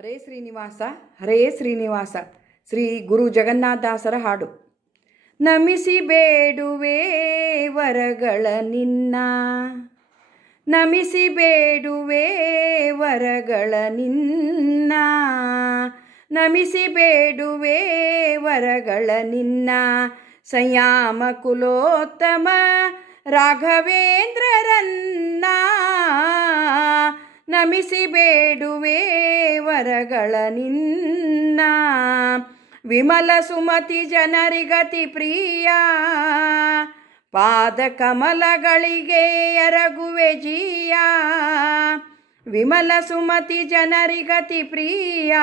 ಹರೇ ಶ್ರೀನಿವಾಸ ಹರೇ ಶ್ರೀನಿವಾಸ ಶ್ರೀ ಗುರು ಜಗನ್ನಾಥದಾಸರ ಹಾಡು. ನಮಿಸಿ ಬೇಡುವೆ ವರಗಳ ನಿನ್ನ, ನಮಿಸಿ ಬೇಡುವೆ ವರಗಳ ನಿನ್ನ, ನಮಿಸಿ ಬೇಡುವೆ ವರಗಳ ನಿನ್ನ. ಸಂಯಾಮ ಕುಲೋತ್ತಮ ರಾಘವೇಂದ್ರರನ್ನ ನಮಿಸಿ ಬೇಡುವೆ ವರಗಳ ನಿನ್ನ. ವಿಮಲ ಸುಮತಿ ಜನರಿಗತಿ ಪ್ರಿಯ ಪಾದ ಕಮಲಗಳಿಗೆ ಎರಗುವೆ ಜೀಯ. ವಿಮಲ ಸುಮತಿ ಜನರಿಗತಿ ಪ್ರಿಯ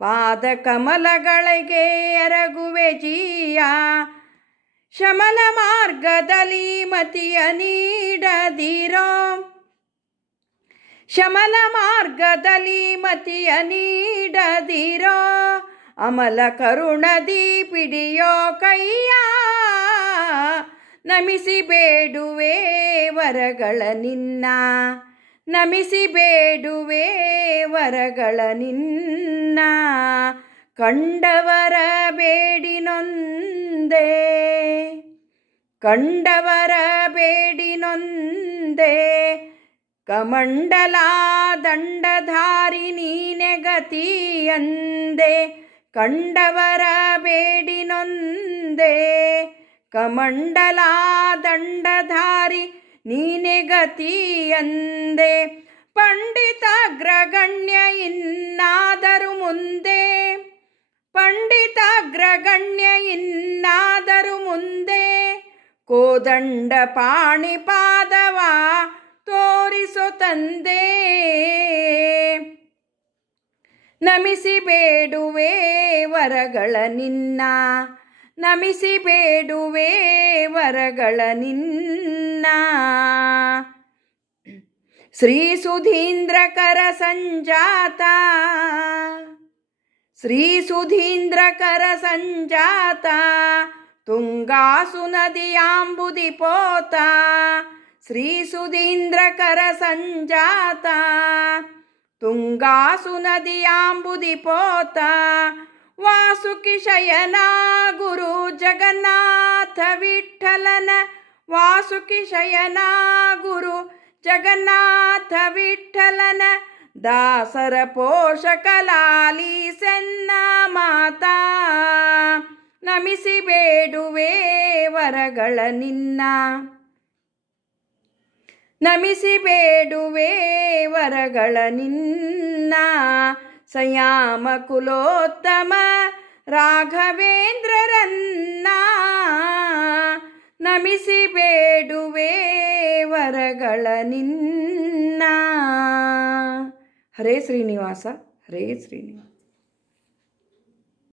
ಪಾದ ಕಮಲಗಳಿಗೆ ಎರಗುವೆ ಜೀಯ. ಶಮಲ ಮಾರ್ಗದಲ್ಲಿ ಮತಿಯ ನೀಡದಿರೋ, ಶಮಲ ಮಾರ್ಗದಲ್ಲಿ ಮತಿಯ ನೀಡದಿರೋ, ಅಮಲ ಕರುಣದಿ ಪಿಡಿಯೋ ಕೈಯ. ನಮಿಸಿ ಬೇಡುವೆ ವರಗಳ ನಿನ್ನ, ನಮಿಸಿ ಬೇಡುವೆ ವರಗಳ ನಿನ್ನ. ಕಂಡವರ ಬೇಡಿನೊಂದೇ, ಕಂಡವರ ಬೇಡಿನೊಂದೇ. ಕಮಂಡಲ ದಂಡಧಾರಿ ನೀನೆ ಗತಿಯಂದೆ, ಕಂಡವರ ಬೇಡಿನೊಂದೇ. ಕಮಂಡಲ ದಂಡಧಾರಿ ನೀನೆ ಗತಿಯಂದೆ. ಪಂಡಿತಾಗ್ರಗಣ್ಯ ಇನ್ನಾದರೂ ಮುಂದೆ, ಪಂಡಿತಾಗ್ರಗಣ್ಯ ಇನ್ನಾದರೂ ಮುಂದೆ. ಕೋದಂಡ ಪಾಣಿಪಾದವ ತೋರಿಸೋ ತಂದೆ. ನಮಿಸಿ ಬೇಡುವೆ ವರಗಳ ನಿನ್ನ, ನಮಿಸಿ ಬೇಡುವೆ ವರಗಳ ನಿನ್ನ. ಶ್ರೀ ಸುಧೀಂದ್ರಕರ ಸಂಜಾತ, ಶ್ರೀ ಸುಧೀಂದ್ರಕರ ಸಂಜಾತ. ತುಂಗಾಸು ನದಿಯಾಂಬುದಿ ಪೋತ, ಶ್ರೀ ಸುಧೀಂದ್ರಕರ ಸಂಜಾತ. ತುಂಗಾಸು ನದಿಯಾಂಬುದಿ ಪೋತ. ವಾಸುಕಿ ಶಯನ ಗುರು ಜಗನ್ನಾಥ ವಿಠಲನ, ವಾಸುಕಿ ಶಯನ ಗುರು ಜಗನ್ನಾಥ ವಿಠಲನ. ದಾಸರ ಪೋಷಕ ಲಾಲಿಸೆನ್ನ ಮಾತಾ. ನಮಿಸಿ ಬೇಡುವೆ ವರಗಳ ನಿನ್ನ, ನಮಿಸಿ ಬೇಡುವೆ ವರಗಳ ನಿನ್ನ. ಸಂಯಾಮ ಕುಲೋತ್ತಮ ರಾಘವೇಂದ್ರರನ್ನ ನಮಿಸಿ ಬೇಡುವೆ ವರಗಳ ನಿನ್ನ. ಹರೇ ಶ್ರೀನಿವಾಸ ಹರೇ ಶ್ರೀನಿವಾಸ.